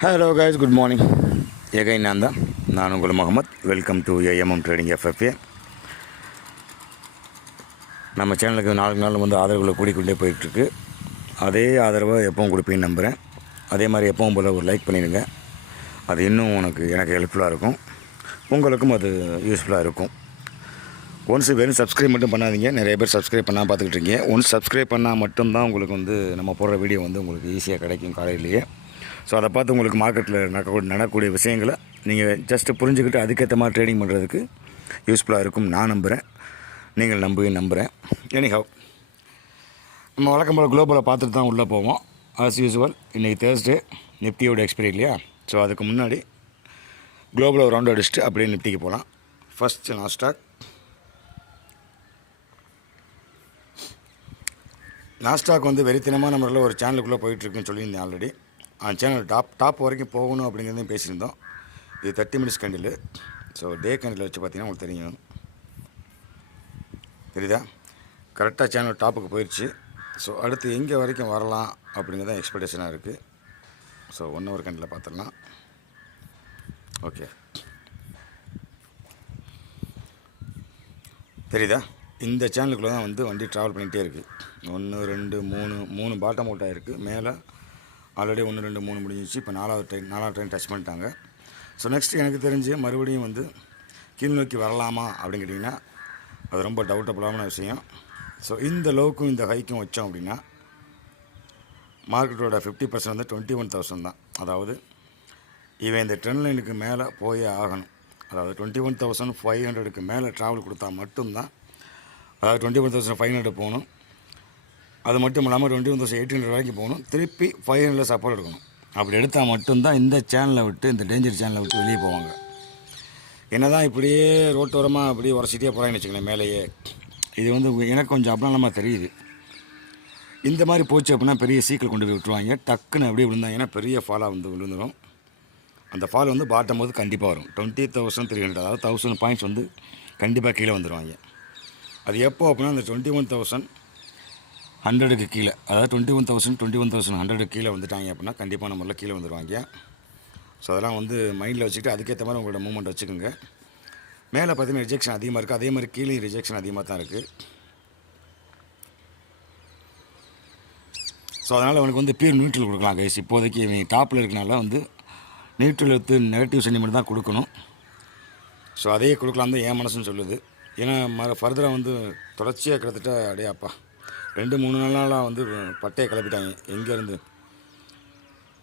Hello guys good morning எகை நான் தான் நான் உங்கள் Mohammed welcome to A M M trading F F A நம்ம சேனலுக்கு நாளுக்கு நாள் வந்து ஆதரவுகளை கூடிக்கொண்டே போயிட்டுருக்கு. அதே ஆதரவை எப்பவும் கொடுப்பீங்கன்னு நம்புகிறேன் அதே மாதிரி எப்பவும் போல் ஒரு லைக் பண்ணிடுங்க. அது இன்னும் உனக்கு எனக்கு ஹெல்ப்ஃபுல்லாக இருக்கும். உங்களுக்கும் அது யூஸ்ஃபுல்லாக இருக்கும். ஒன்ஸ் வெறும் சப்ஸ்கிரைப் மட்டும் பண்ணாதீங்க. நிறைய பேர் சப்ஸ்கிரைப் பண்ணால் பார்த்துக்கிட்டு இருக்கீங்க. ஒன்ஸ் சப்ஸ்கிரைப் பண்ணால் மட்டும்தான் உங்களுக்கு வந்து நம்ம போடுற வீடியோ வந்து உங்களுக்கு ஈஸியாக கிடைக்கும் காலையிலேயே. ஸோ அதை பார்த்து உங்களுக்கு மார்க்கெட்டில் நடக்கக்கூடிய நடக்கக்கூடிய விஷயங்களை நீங்கள் ஜஸ்ட்டு புரிஞ்சுக்கிட்டு அதுக்கேற்ற மாதிரி ட்ரேடிங் பண்ணுறதுக்கு யூஸ்ஃபுல்லாக இருக்கும். நான் நம்புகிறேன் நீங்கள் நம்புவே நம்புகிறேன் எனிஹவ் நம்ம வழக்கம் போல் குளோபலை பார்த்துட்டு தான் உள்ளே போவோம். ஆஸ் யூஸ்வல் இன்றைக்கி தேர்ஸ்டே நிப்தியோட எக்ஸ்பைரி இல்லையா? ஸோ அதுக்கு முன்னாடி குளோபலை ரவுண்ட் அடிச்சுட்டு அப்படியே நிப்திக்கு போகலாம். ஃபஸ்ட் நாஸ்டாக் நாஸ்டாக் வந்து வெறித்தனமாக நம்மளால் ஒரு சேனலுக்குள்ளே போயிட்டுருக்குன்னு சொல்லியிருந்தேன் ஆல்ரெடி ஆ சேனல் டாப் டாப் வரைக்கும் போகணும் அப்படிங்கிறதையும் பேசியிருந்தோம். இது thirty minutes candle so day candle வச்சு பார்த்தீங்கன்னா உங்களுக்கு தெரியும். தெரியுதா? கரெக்டாக சேனல் டாப்புக்கு போயிடுச்சு ஸோ அடுத்து எங்கே வரைக்கும் வரலாம் அப்படிங்கிறத எக்ஸ்பெக்டேஷனாக இருக்குது ஸோ ஒன் ஹவர் கண்டில் பார்த்துடலாம். ஓகே தெரியுதா? இந்த சேனலுக்குள்ளே தான் வந்து வண்டி ட்ராவல் பண்ணிகிட்டே இருக்குது ஒன்று ரெண்டு மூணு மூணு பாட்டம் அவுட் ஆகிருக்கு மேலே ஆல்ரெடி ஒன்று ரெண்டு மூணு முடிஞ்சிச்சு. இப்போ நாலாவது ட்ரெயின் நாலாவது ட்ரெயின் டச் பண்ணிட்டாங்க. ஸோ நெக்ஸ்ட் எனக்கு தெரிஞ்சு மறுபடியும் வந்து கீழ் நோக்கி வரலாமா அப்படின்னு கேட்டிங்கன்னா அது ரொம்ப டவுட்டபுளான விஷயம். ஸோ இந்த லோவுக்கும் இந்த ஹைக்கும் வச்சோம் அப்படின்னா மார்க்கெட்டோட ஃபிஃப்டி பர்சன்ட் வந்து டுவெண்ட்டி ஒன் தௌசண்ட் தான். அதாவது இவன் இந்த ட்ரெண்ட் லைனுக்கு மேலே போயே ஆகணும். அதாவது டுவெண்ட்டி ஒன் தௌசண்ட் ஃபைவ் ஹண்ட்ரடுக்கு மேலே ட்ராவல் கொடுத்தா மட்டும்தான் அதாவது twenty one thousand five hundred போகணும். அது மட்டும் இல்லாமல் twenty one thousand eight hundred வரைக்கும் போகணும். திருப்பி ஃபைவ் ஹண்ட்ரட் சப்போர்ட் எடுக்கணும். அப்படி எடுத்தால் மட்டும்தான் இந்த சேனலை விட்டு இந்த டேஞ்சர் சேனலை விட்டு வெளியே போவாங்க. என்ன தான் இப்படியே ரோட்டோரமாக அப்படியே உரசிட்டே போகிறாங்கன்னு வச்சுக்கோங்களேன் மேலேயே. இது வந்து எனக்கு கொஞ்சம் அப்னாலமாக தெரியுது. இந்த மாதிரி போச்சு அப்படின்னா பெரிய சீக்கிரம் கொண்டு போய் விட்டுருவாங்க. டக்குன்னு அப்படியே விழுந்தாங்கன்னா பெரிய ஃபாலாக வந்து விழுந்துடும் அந்த ஃபால் வந்து பாட்டம் போது கண்டிப்பாக வரும். டுவெண்ட்டி தௌசண்ட் த்ரீ ஹண்ட்ரட் அதாவது தௌசண்ட் பாயிண்ட்ஸ் வந்து கண்டிப்பாக கீழே வந்துடுவாங்க அது எப்போ அப்படின்னா அந்த டுவெண்ட்டி ஒன் தௌசண்ட் ஹண்ட்ரடுக்கு கீழே. அதாவது twenty one thousand twenty one thousand ஹண்ட்ரடுக்கு கீழே வந்துட்டாங்க அப்படின்னா கண்டிப்பாக நம்மள கீழே வந்துடுவாங்க ஸோ அதெல்லாம் வந்து மைண்டில் வச்சுக்கிட்டு அதுக்கேற்ற மாதிரி உங்களோட மூமெண்ட் வச்சுக்கோங்க. மேலே பார்த்தீங்கன்னா ரிஜெக்ஷன் அதிகமாக இருக்குது அதே மாதிரி கீழே ரிஜெக்ஷன் அதிகமாக தான் இருக்குது ஸோ அதனால் அவனுக்கு வந்து பியூர் நியூட்ரல் கொடுக்கலாம் கைஸ் இப்போதைக்கு இவன் டாப்பில் இருக்கனால வந்து நியூட்ரல் எடுத்து நெகட்டிவ் சென்டிமெண்ட் தான் கொடுக்கணும். ஸோ அதையே கொடுக்கலாம் தான் என் மனசுன்னு சொல்லுது. ஏன்னா மறு ஃபர்தராக வந்து தொடர்ச்சியாக கிட்டத்தட்ட அடையாப்பா. ரெண்டு மூணு நாள் நாளாக வந்து பட்டையை கிளப்பிட்டாங்க. எங்கேருந்து?